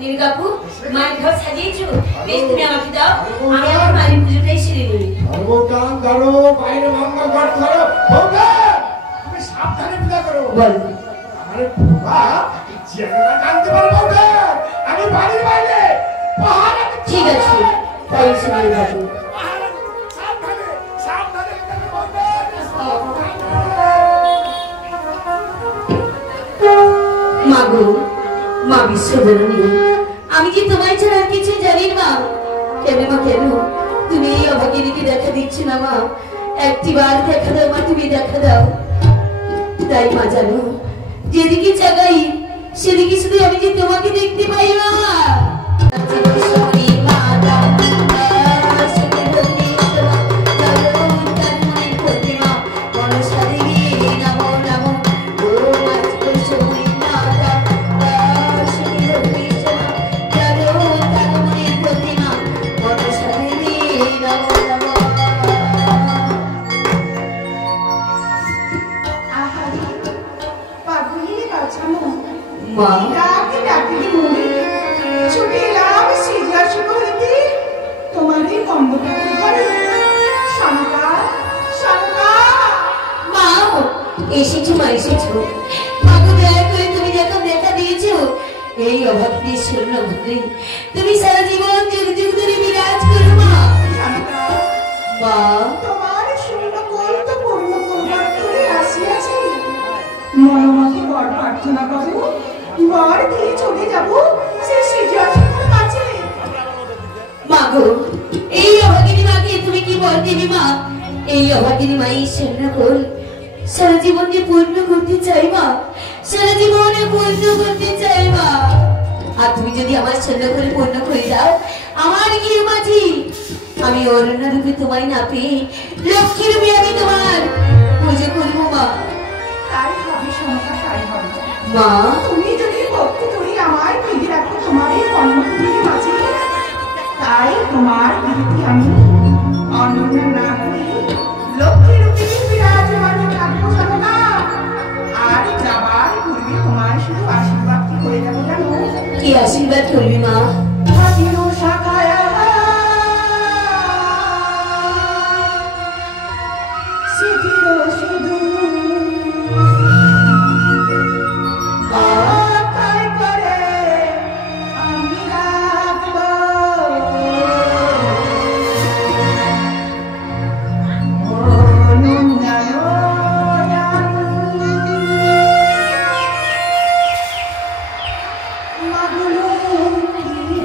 নীলকাপু মায়ের ঘর সাজিয়েছো, বেশ তুমি আমাকে দাও, আমি আমার মায়ের পুজোটাই সেরে নিই। সর্বদান ধরো, বাইরে ভাঙা ঘর ধরো, বৌমা তুমি সাবধানে পূজা করো। বল আরে বাবা, জেনেরা জানতে পারবো না আমি বাড়ির বাইরে পাহাড়ে। ঠিক আছে, তাই শুনে যাবো। সাবধানে সাবধানে বলবে। মাগো, মা বিশ্বজননী, আমি কি তোমায় ছাড়া আর কিছু জানি না? কেন মা, কেন তুমি এই অভাগিনীকে দেখা দিচ্ছ না মা? একটি বার দেখা দাও মা, তুমি দেখা দাও। তাই মা জানো, যেদিকে চাগাই সেদিকে শুধু আমি যে তোমাকে দেখতে পাই না। এসেছো মা, এসেছো। মাগো, দয়া করে তুমি যখন দেখা দিয়েছো এই অভাবীর শূন্য ঘরে, তুমি সারা জীবন যুগ যুগ ধরে বিরাজ করো মা। মা, তোমার শূন্য কোল তো পূর্ণ করবার করে আসিয়াছি। মনোমতে বর প্রার্থনা করো, বর দিয়ে চলে যাবো সে সিংহাসনের কাছে। মাগো, এই অভাগিনী মাকে তুমি কি বল দেবে মা? এই অভাগিনী মা এই শূন্য কোল সারা জীবনকে পূর্ণ করতে চাই মা, সারা জীবনে পূর্ণ করতে চাই মা। আর তুমি যদি আমার শূন্য করে পূর্ণ করে দাও, আমার কি মাঝি, আমি অরণ্য রূপে তোমায় না পেয়ে লক্ষ্মী রূপে আমি তোমার পুজো করবো মা। তাই হবে সমকা, তাই হবে মা। তুমি যদি ভক্তি করে আমায় পেয়ে রাখো তোমার এই কর্মভূমির মাঝে, তাই তোমার প্রীতি আমি অনন্য না করি লক্ষ্মী রূপে বিরাজমান থাকবো সমকা। আর যাবার পূর্বে তোমার শুধু আশীর্বাদ কি করে যাবো জানো? কি আশীর্বাদ করবি মা? হাসিনো শাখায়া সিধিরো শুধু আকাই করে আমি রাখবো। ও নন্দানো মাগুলো কি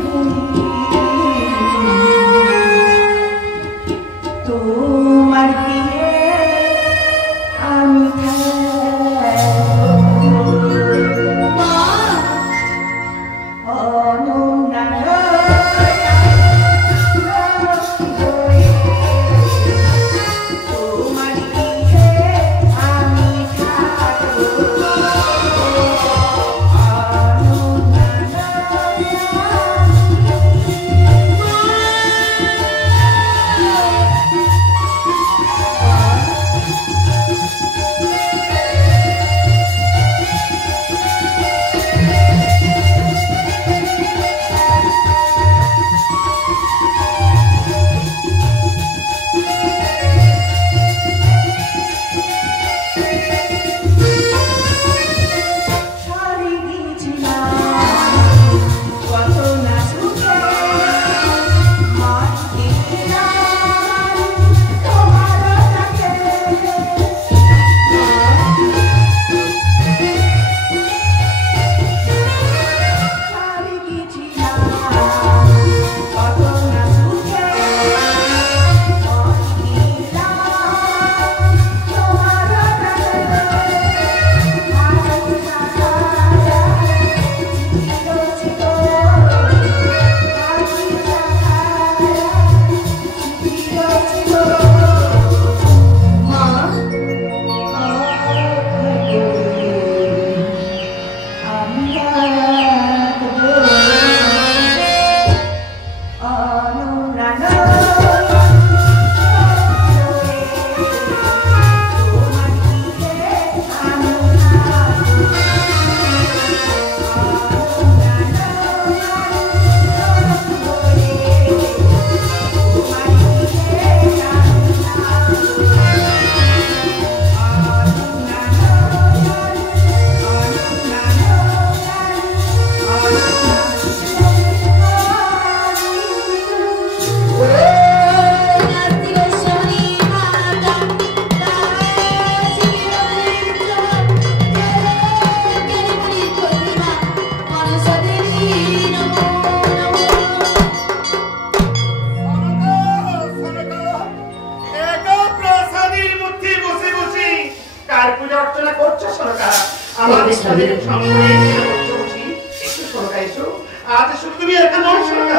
আজ শুধু তুমি একটা নয় শোনা,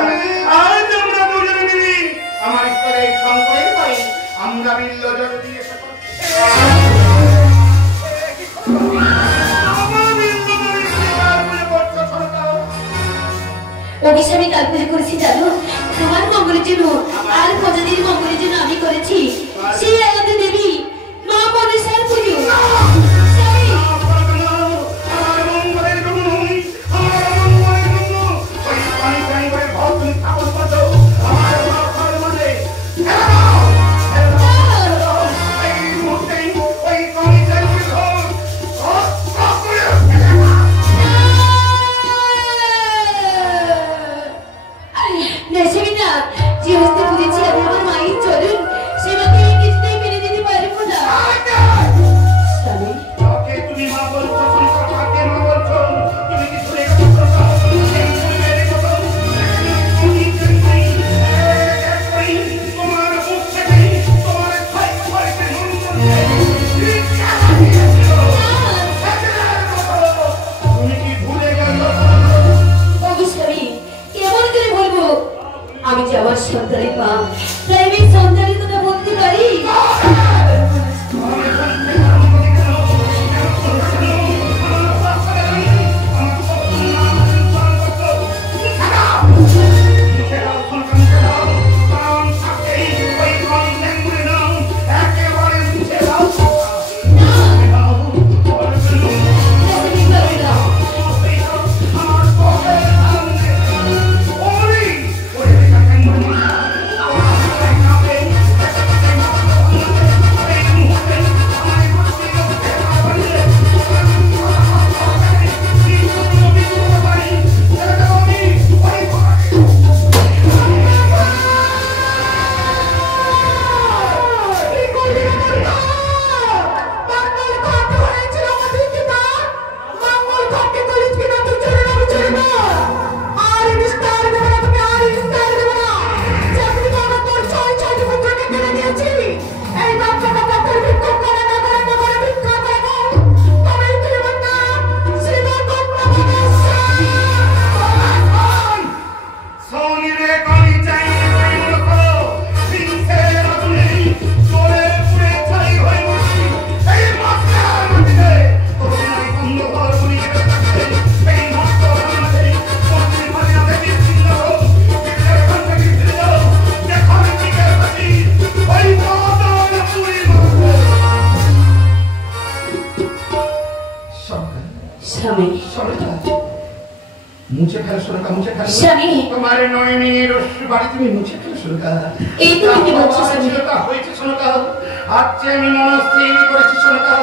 আজ আমরা দুজনে মিলি আমার স্তরে শঙ্করের পাই আমরা বিল্ল জল দিয়ে আমি কাল পুজো করেছি জানো, তোমার মঙ্গলের জন্য আর প্রজাদের মঙ্গলের জন্য আমি করেছি সেই আলাদা দেবী মা মনসার পুজো। तुम्हारे नयनी रश्मि बाड़ी তুমি মুছে ফেলো সুরকা। এই তো কি বলছো সুরকা হয়েছে সুরকা, আজকে আমি মনস্থির করেছি সুরকা,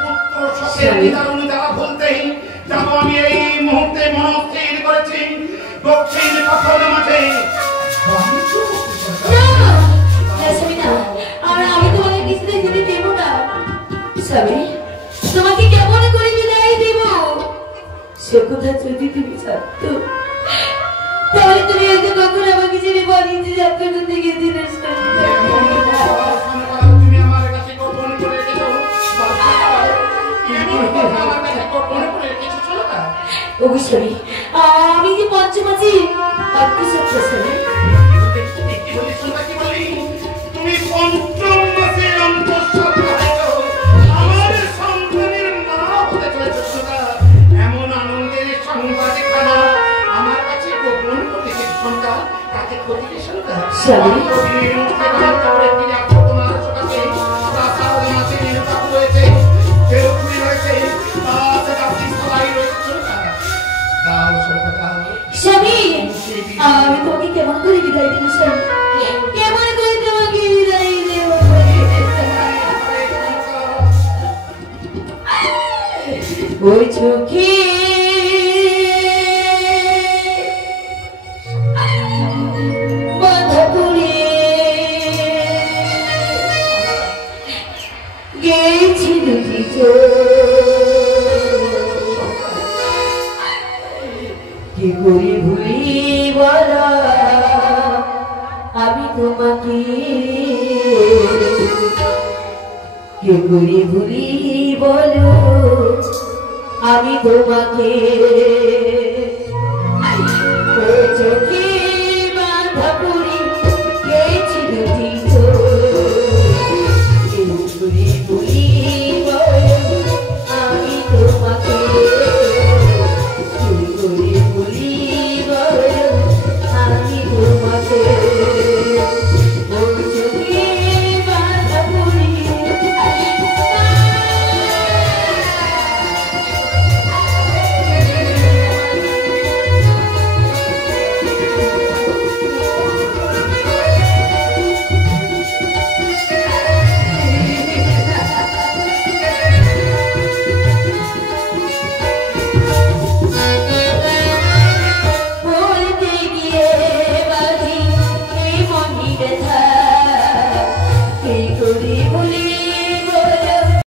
পুত্র শোকের নিদারুণ দ্বারা ভুলতেই যাব আমি এই মুহূর্তে মনস্থির করেছি দক্ষিণ পাথর মাঝে। আমি তোমাকে কিছুতে যেতে দেব না স্বামী, তোমাকে কেমন করে বিদায় দেব সে কথা যদি তুমি জানতো তাহলে তুমি হয়তো কখন আমাকে ছেড়ে বলিতে যাত্রা করতে গিয়েছিলে। তুমি আমার কাছে গোপন করে রেখেছো, অবশ্যই আমি যে পঞ্চমাসি আত্মসত্যাসনে তুমি পঞ্চম মাসের অন্তঃসত্ত্বা হয়েছো, আমার সন্তানের মা হতে চলেছো। এমন আনন্দের সংবাদ খানা আমার কাছে গোপন করে সন্তান তাকে ক্ষতি সন্তান তোমার সকালে প্রাসাদ মাঝে নির্বাক রয়েছে, কেউকুড়ি রয়েছে, সবাই রয়েছে। স্বামী আমি তোমাকে কেমন করে বিদায় দেব স্বামী, কেমন করে তোমাকে বিদায় দেব? ওই চোখে বাধা পড়ে গেছি দুটি কি করে ভুলি বলা আমি তোমাকে, কি করে ভুলি বলো আমি তোমাকে চোখে